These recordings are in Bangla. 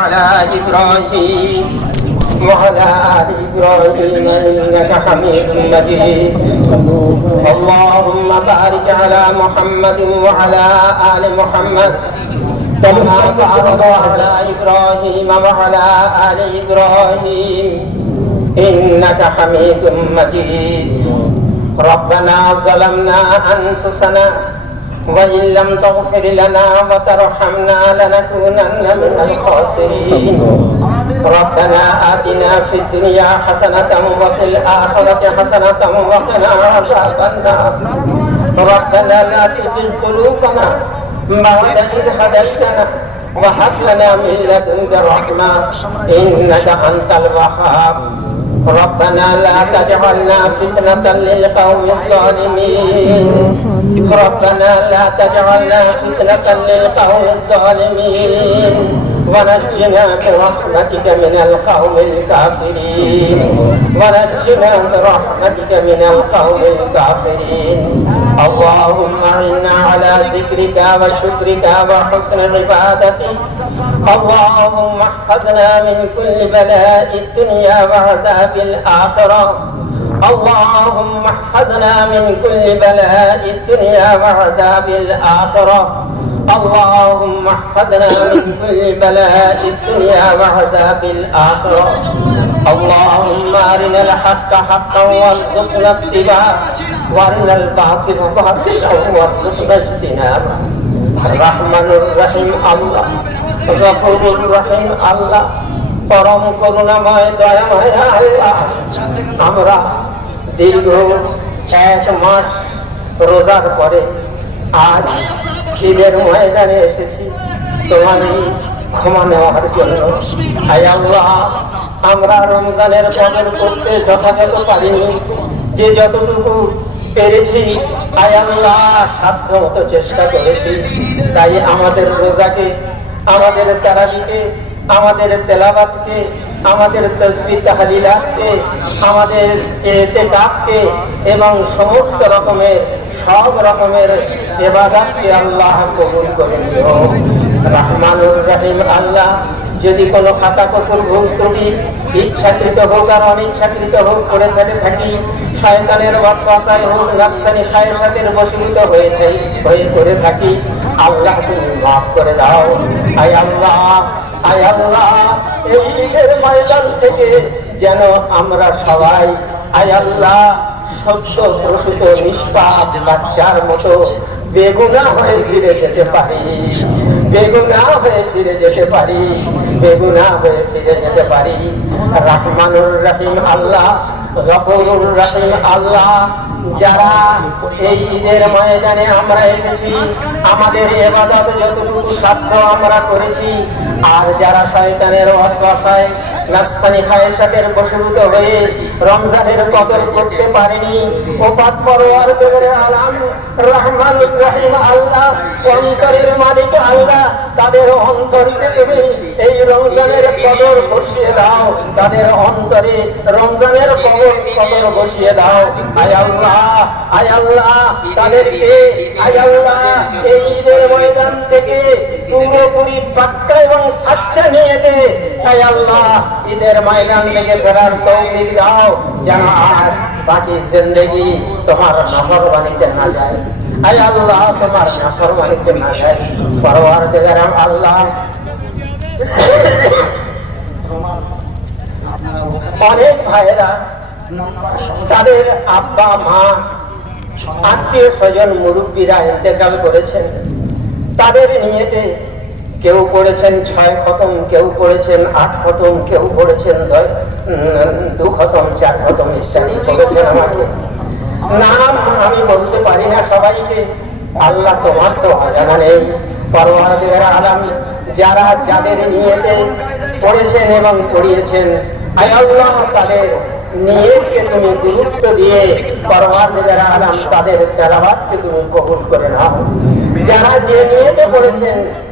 على إبراهيم وعلى آل إبراهيم إنك حميد مجيد. اللهم بارك على محمد وعلى آل محمد كما باركت على إبراهيم وعلى آل إبراهيم. إنك حميد مجيد. ربنا ظلمنا أنفسنا وإن لم تغفر لنا وترحمنا لنكونن من الخاسرين. ربنا آتنا في الدنيا حسنة وفي الآخرة حسنة وقنا عذاب النار. ربنا لا تزغ قلوبنا بعد إذ هديتنا وهب لنا من لدنك رحمة إنك أنت الوهاب. ربنا لا تجعلنا فتنة للقوم الظالمين. ربنا لا تجعلنا فتنة للقوم الظالمين. ونجنا برحمتك من القوم الكافرين. ونجنا برحمتك من القوم الكافرين. اللهم اعنا على ذكرك وشكرك وحسن عبادتك. اللهم احفظنا من كل بلاء الدنيا وعذاب الآخرة. اللهم احفظنا من كل بلاء الدنيا وعذاب الآخرة. اللهم احفظنا من كل بلاء الدنيا وعذاب الآخرة. اللهم أرنا الحق حقا وارزقنا اتباعه. وأرنا الباطل باطلا وارزقنا اجتنابه. الرحمن الرحيم الله. غفور الرحيم الله. পরম করুণাময়, দয়াময় আল্লাহ আমরা দীর্ঘ এক মাস রোজার পরে আজ শিবের ময়দানে এসেছি। তোমার ক্ষমা নেওয়ার জন্য। আমরা রমজানের কদর করতে যথাযথ পারিনি। যে যতটুকু পেরেছি আয় আল্লাহ সাধ্য মতো চেষ্টা করেছি। তাই আমাদের রোজাকে, আমাদের তারাবিকে আমাদের তেলাবাদকে আমাদের তসবি আমাদের এতেকাপকে এবং সমস্ত রকমের, সব রকমের এবাদাতকে আল্লাহ কবুল করে নিও। রহমানুর রহিম আল্লাহ। যদি কোনো খাতা কসুর ভুল ত্রুটি, ইচ্ছাকৃত হোক আর অনিচ্ছাকৃত হোক করে ফেলে থাকি, শয়তানের বাসায় হোক নাফসানি খায়সাতের বশীভূত হয়ে থাকি হয়ে করে থাকি। আল্লাহ তুমি মাফ করে দাও। আয় আল্লাহ আয় আল্লাহ, এই ঈদের ময়দান থেকে যেন আমরা সবাই, আয় আল্লাহ, সত্য প্রসূত নিষ্পাপ বাচ্চার মতো বেগুনা হয়ে ফিরে যেতে পারি বেগুনা হয়ে ফিরে যেতে পারি বেগুনা হয়ে ফিরে যেতে পারি রহমানুর রহিম আল্লাহ গফুরুর রহিম আল্লাহ, যারা এই ঈদের ময়দানে আমরা এসেছি, আমাদের এবাদত যতটুকু সাধ্য আমরা করেছি, আর যারা শয়তানের অশ্বাসায় রমজানের কদর করতে পারেনি ও পাত পরোয়ার আলাম রহমান রহিম আল্লাহ থেকে পুরোপুরি পাক্কা এবং সাচ্চা নিয়ে দে আয় আল্লাহ, ঈদের ময়দান থেকে ফেরার তৌফিক দাও। যেন আর বাকি জিন্দগি তোমার নফর বাণীতে না যায় আয় আল্লাহ তোমার নফর বাণীতে না যায়। পরওয়ার আল্লাহ। অনেক ভাইয়েরা, তাদের আব্বা, মা, আত্মীয় স্বজন, মুরব্বীরা ইন্তেকাল করেছেন। তাদের নিয়েতে কেউ পড়েছেন ছয় খতম, কেউ করেছেন আট খতম, কেউ করেছেন দু খতম, চার খতম, ইত্যাদি পড়েছেন আমাকে। নাম আমি বলতে পারি না, সবাইকে আল্লাহ তোমার তো আলাম যারা যাদের নিয়েতে পড়েছেন এবং পড়িয়েছেন তাদের নিয়তকে তুমি গুরুত্ব আলাম তাদের করে নাও। যারা যে নিয়তে পড়েছেন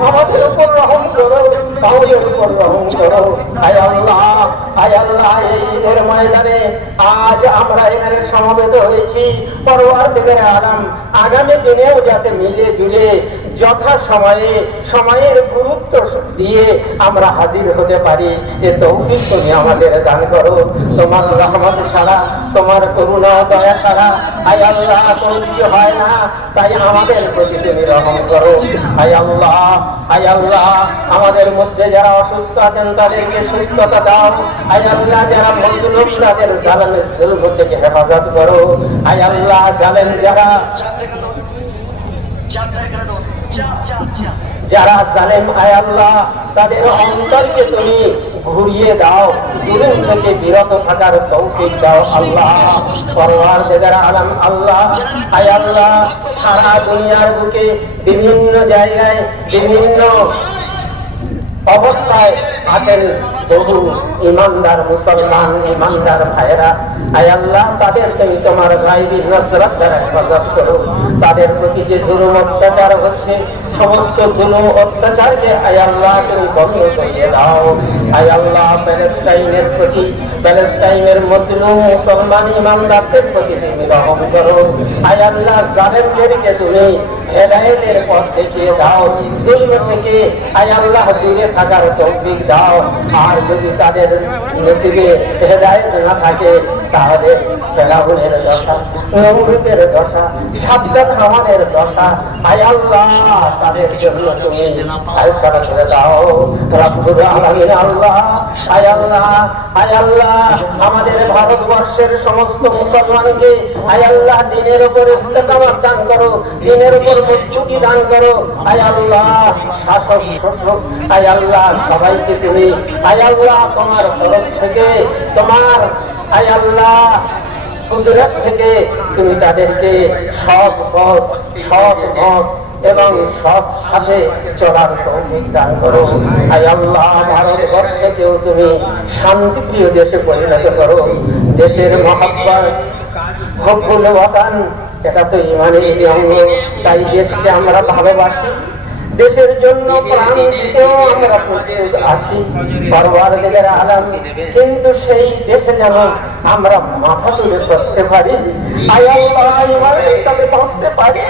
আমাদের উপর রহম করো তাহলে উপর রহম করো আয় আল্লাহ আয় আল্লাহ, এই ঈদের ময়দানে আজ আমরা এখানে সমবেত হয়েছি। পরবার থেকে আরাম আগামী দিনেও যাতে মিলে জুলে যথা সময়ে সময়ের গুরুত্ব দিয়ে আমরা হাজির হতে পারি। এ তৌফিক তুমি আমাদের দান করো। তোমার রহমত ছাড়া, তোমার করুণা, দয়া ছাড়া আয় আল্লাহ কিছু হয় না। তাই আমাদের প্রতি তুমি রহম করো। আয় আল্লাহ আয় আল্লাহ, আমাদের মধ্যে যারা অসুস্থ আছেন, তাদেরকে সুস্থতা দাও। আয় আল্লাহ, যারা মজলুম তাদের জালানের জুলম থেকে হেফাজত করো। আয় আল্লাহ জালেন যারা যারা জালেম, আয় আল্লাহ, তাদের অন্তরকে তুমি ঘুরিয়ে দাও, জুলুম থেকে বিরত থাকার তৌফিক দাও আল্লাহ। পরওয়ার দেদার আলম আল্লাহ, আয় আল্লাহ, সারা দুনিয়ার বুকে বিভিন্ন জায়গায়, বিভিন্ন অবস্থায় আছেন বহু ইমানদার মুসলমান, ইমানদার তুমি তোমার গাইবি নসরত করো তাদের প্রতি যে জুলুম অত্যাচার হচ্ছে, সমস্ত জুলুম অত্যাচারকে তুমি বন্ধ করিয়ে দাও। প্যালেস্টাইনের প্রতি প্যালেস্টাইনের মজলুম মুসলমান ইমানদারদের প্রতি তুমি রহম করো। জালেমদেরকে তুমি হেদায়েতের পথ দেখিয়ে দাও। থেকে আয় দূরে থাকার তৌফিক দাও। আর যদি তাদের নসিবে হেদায়েত না থাকে দশা দশা, সাবধান আমাদের দশা। আয় আল্লাহ, তাদের জন্য তুমি করে দাও। আলামিন আল্লাহ আয় আল্লাহ আয় আল্লাহ, আমাদের ভারতবর্ষের সমস্ত মুসলমানকে আয় আল্লাহ, দিনের উপর ইস্তেকামত দান করো, দিনের উপর মজবুতি দান করো। আয় আল্লাহ, শাসক শাসক আয় আল্লাহ, সবাইকে তুমি আয় আল্লাহ, তোমার তরফ থেকে, তোমার আল্লাহ, কুদরত থেকে তুমি তাদেরকে সৎ পথ, সৎ এবং সৎ সাথে চলার দান করো। আল্লাহ ভারতবর্ষকেও তুমি শান্তিপ্রিয় দেশে পরিণত করো। দেশের মহাব্বার ওয়াতান, এটা তো ইমানের অঙ্গ তাই দেশকে আমরা ভালোবাসি। দেশের জন্য প্রাণ দিতেও আমরা প্রস্তুত আছি। পরবার আলাম। কিন্তু সেই দেশে যেন আমরা মাথা তুলে করতে পারি পারি।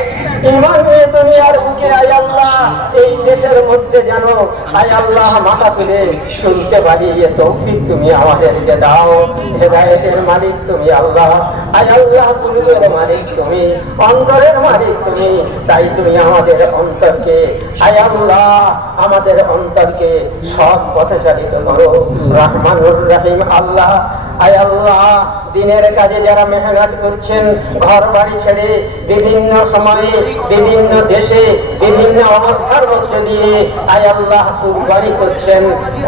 অন্তরের মালিক তুমি, তাই তুমি আমাদের অন্তরকে, আয় আল্লাহ আমাদের অন্তরকে সৎ পথে চালিত করো। রহমানুর রহিম আল্লাহ, আয় আল্লাহ দিনের কাজে যারা মেহনত করছেন ঘর বাড়ি ছেড়ে বিভিন্ন সময়ে বিভিন্ন দেশে বিভিন্ন অবস্থার মধ্য দিয়ে আয় আল্লাহ কুরবানি করছেন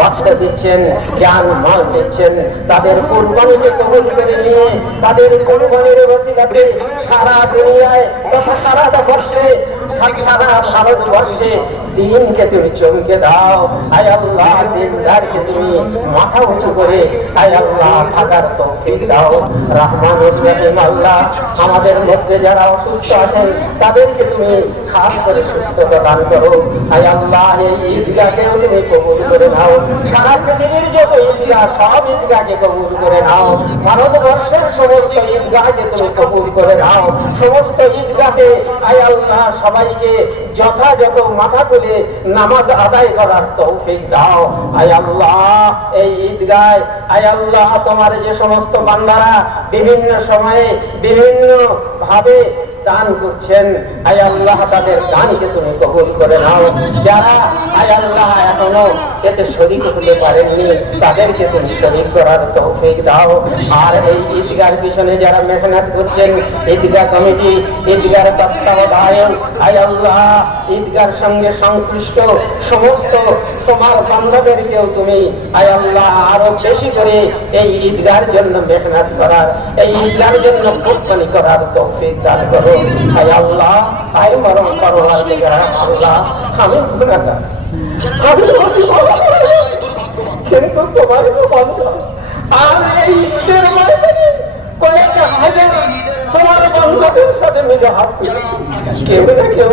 অস্ত্র দিচ্ছেন, জান, মাল দিচ্ছেন। তাদের কুরবানিকে কবুল করে নিয়ে তাদের কুরবানির বসিলাতে সারা দুনিয়ায় তথা সারা বর্ষে, সারা ভারতবর্ষে দিনকে তুমি চমকে দাও আয় আল্লাহ দিনদারকে তুমি মাথা উঁচু করে আয় আল্লাহ থাকার তৌফিক দাও রহমান রহিম আল্লাহ আমাদের মধ্যে যারা অসুস্থ আছেন তাদেরকে তুমি খাস করে সুস্থতা দান করো আয় আল্লাহ এই ঈদগাহকেও তুমি কবুল করে নাও সারা পৃথিবীর যত ঈদগাহ সব ঈদগাহকে কবুল করে নাও ভারতবর্ষের সমস্ত ঈদগাহকে তুমি কবুল করে নাও সমস্ত ঈদগাহে আয় আল্লাহ সবাইকে যথাযথ মাথা তুলে নামাজ আদায় করার তৌফিক দাও, আয় আল্লাহ, এই ঈদগায় আয় আল্লাহ, তোমার যে সমস্ত বান্দারা বিভিন্ন সময়ে বিভিন্ন ভাবে দান করছেন। আয় আল্লাহ, তাদের দানকে তুমি কবুল করে নাও। যারা আয় আল্লাহ এখনও এতে শরীর হতে পারেননি, তাদেরকে তুমি শরীর করার তৌফিক দাও। আর এই ঈদগার পিছনে যারা মেহনত করছেন ঈদগা কমিটি, ঈদগার তত্ত্বাবধায়ন আয় আল্লাহ, ঈদগার সঙ্গে সংশ্লিষ্ট সমস্ত তোমার বান্ধবদেরকেও তুমি? আয় আল্লাহ, আরও বেশি করে এই ঈদগার জন্য মেহনত করার, এই ঈদগার জন্য কোরবানি করার তৌফিক দান করো। আয় আল্লাহ, আয় মরম করো আল্লাহ, আমি গুণাগার। কেউ না কেউ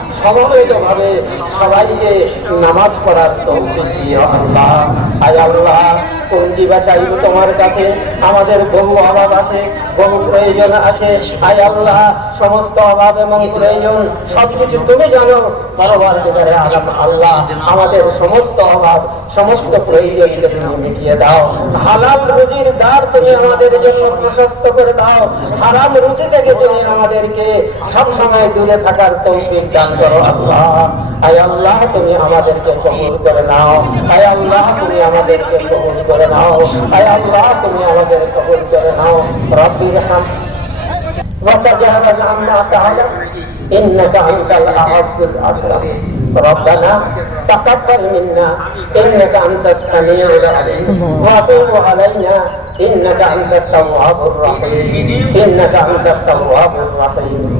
আমাদের বহু অভাব আছে বহু প্রয়োজন আছে। আয় আল্লাহ, সমস্ত অভাব এবং প্রয়োজন সবকিছু তুমি জানো, বরবার আল্লাহ আমাদের সমস্ত অভাব, সমস্ত প্রয়োজনকে তুমি মিটিয়ে দাও। রুজির দ্বার তুমি আমাদের প্রশস্ত করে দাও রুচি থেকে তুমি আমাদেরকে সবসময় দূরে থাকার তৌফিক দান করো আল্লাহ আয় আল্লাহ তুমি আমাদেরকে কবুল করে নাও আয় আল্লাহ তুমি আমাদেরকে কবুল করে নাও আয় আল্লাহ তুমি আমাদের কবুল করে নাও রব্বির হাম وتجاوز عما تعلم انك انت الاعز الاكرم ربنا تقبل منا انك انت السميع العليم وتوب علينا انك انت التواب الرحيم انك انت التواب الرحيم